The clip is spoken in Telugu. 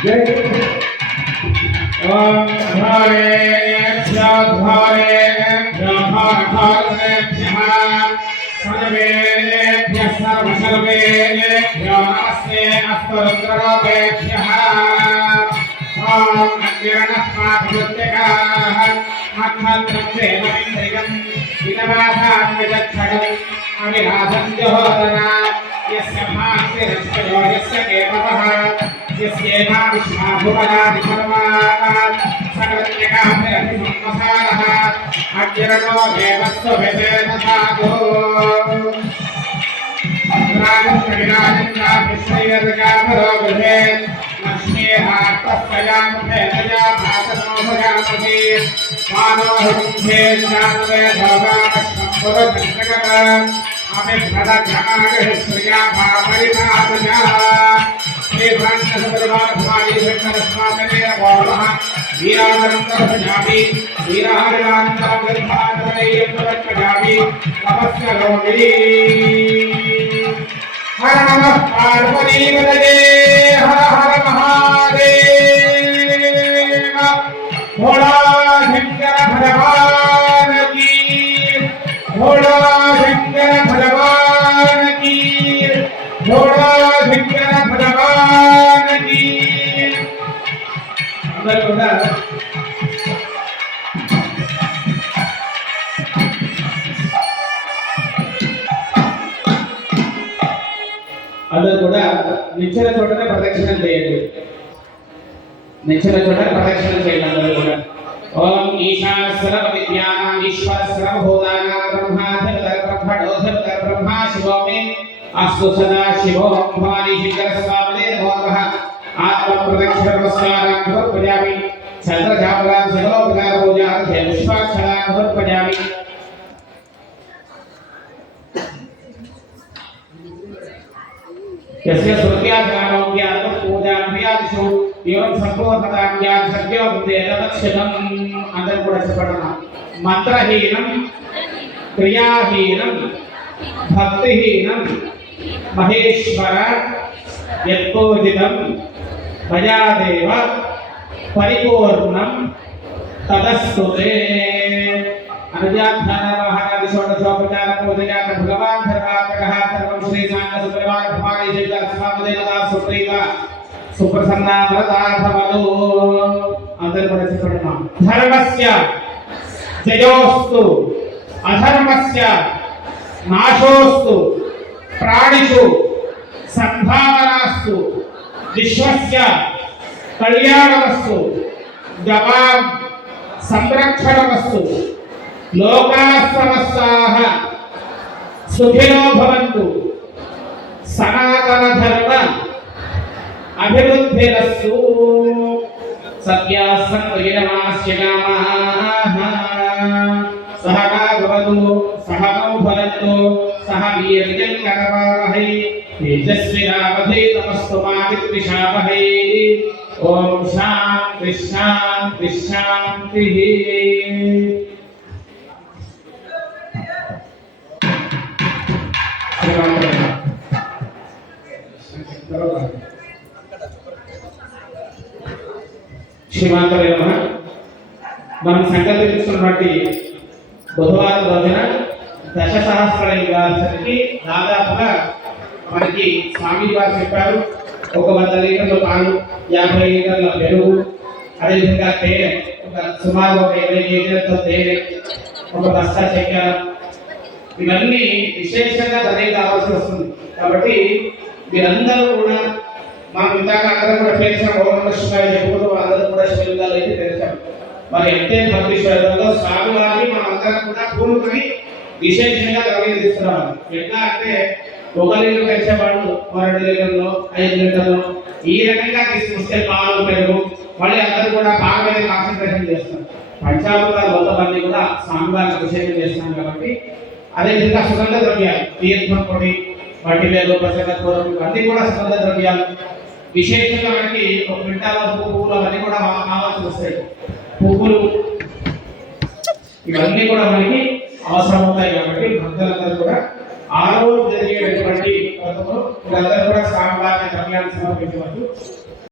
ओम सर्वेभ्यः सर्वेभ्यो नमस्ते अस्तुरुद्ररूपेभ्यः ओम अग्निर्नस्माभूत्यकाः मन्त्रं देवमिन्द्रियम् विनवासान्विदक्षणम् अविराधं जुहोदना यस्य भास्तिरस्यो यस्य केवलः यस्येना विश्वाभुवनादिपर्वात् सकलज्ञकाभिरभिसंवसारः अग्निर्नो देवस्य विवेदधातु राजश्रीराजन्द्राभिश्रीर्गाभरो गृहेत् लक्ष्मीरात्तस्वयामुपेतया भातसमोभयामसि मानोहृन्धेन्द्रानुवेदोगामश्वम्भुरचन्द्रगता अभिभ्रदघ्रमागः भापरिभातजा श्रीभ्रान्तसपरिवारभुवादीशङ्करस्माकमेव वीरावरं तपस्यामि वीराहरिवान्तरं तपस्य रोगिणी हर नमः पार्वतीपतये हर हर महादेव भोला शंकर भगवान की भोला शंकर भगवान की भोला शंकर भगवान की అందరూ కూడా నిచ్చెన చోటనే ప్రదక్షిణం చేయండి. నిచ్చెన చోట ప్రదక్షిణం చేయండి అందరూ కూడా. ఓం ఈశాన సర్వ విద్యానాం ఈశ్వర సర్వభూతానాం బ్రహ్మాధిపతిర్బ్రహ్మణోధిపతిర్ బ్రహ్మా శివో మే అస్తు సదా శివో భవానీ శంకర స్వామినే నమో నమః. ఆత్మ ప్రదక్షిణ నమస్కారం సమర్పయామి. చంద్రజాపలాం సర్వోపకార పూజార్థే పుష్పాక్షరాం సమర్పయామి. यस्य स्वर्ग्यादारोग्यात् पूजाभ्यादिषु एवं संपूर्णताज्ञात् सत्योपदेशदक्षिणम् అందరూ కూడా చెప్పండి. మంత్రహీనం క్రియాహీనం భక్తిహీనం మహేశ్వర యత్పూజితం భజాదేవ పరిపూర్ణం తదస్తుతే. अनुजाध्यानवाहनादिषोडशोपचार पूजयात भगवान् धर्मात्मकः सर्वं श्रीसाङ्ग सुपरिवार भवानी शंकर स्वामदेवता सुप्रीता सुप्रसन्ना वरदा भवतु. అందరూ కూడా చెప్పండి. ధర్మస్య జయోస్తు అధర్మస్య నాశోస్తు ప్రాణిషు సంభావనాస్తు విశ్వస్య కళ్యాణమస్తు గవాం సంరక్షణమస్తు లోకాః సమస్తాః సుఖినో భవంతు సనాతన ధర్మ అభివృద్ధిరస్తు. సత్యాః సంప్రియమాస్య కామాః సహనా భవతు సహనౌ భవन्तు సహ వీర్యం కరవావహై తేజస్వినావధీతమస్తు మా విద్విషావహై. ఓం శాంతి శాంతి శాంతి. శ్రీమాతరే నమః. మనం సంకల్పించుకున్నటువంటి బుధవారం రోజున దశసహస్రలింగానికి దాదాపుగా మనకి స్వామి వారు చెప్పారు 100 లీటర్ల పాలు, 50 లీటర్ల పెరుగు, అదేవిధంగా తేనె, సుమారు 20 కేజీలతో తేనె, ఒక బస్తా చక్కెర, ఇవన్నీ విశేషంగా దానికి కావాల్సి వస్తుంది. కాబట్టి మీరందరూ కూడా మనం ఇందాక అందరూ కూడా తెలిసిన ఓం నమః శివాయ చెప్పుకుంటూ అందరూ కూడా శివలింగాలు అయితే తెలిసాం. మరి ఎంతే భక్తి శ్రద్ధలో స్వామి వారిని మనం అందరం కూడా పూనుకొని విశేషంగా గౌరవిస్తున్నాం. ఎట్లా అంటే 1 లీటర్ తెచ్చేవాళ్ళు 2 లీటర్లు 5 లీటర్లు ఈ రకంగా తీసుకొస్తే పాలు పెరుగు మళ్ళీ అందరూ కూడా పాలు మీద కాన్సన్ట్రేషన్ చేస్తాం. పంచామృతాలు మొత్తం కూడా స్వామి వారికి అభిషేకం చేస్తున్నాం. కాబట్టి అదేవిధంగా సుగంధ ద్రవ్యాలు తీర్థం పొడి, మట్టివేలు, పచ్చకర్పూరం అన్నీ కూడా సుగంధ ద్రవ్యాలు. విశేషంగా మనకి 1 క్వింటాల పువ్వులు అవన్నీ కూడా కావాల్సి వస్తాయి. పువ్వులు ఇవన్నీ కూడా మనకి అవసరం అవుతాయి. కాబట్టి భక్తులందరూ కూడా ఆ రోజు జరిగేటటువంటి వ్రతంలో వీళ్ళందరూ కూడా స్వామివారిని ద్రవ్యాన్ని సమర్పించవచ్చు.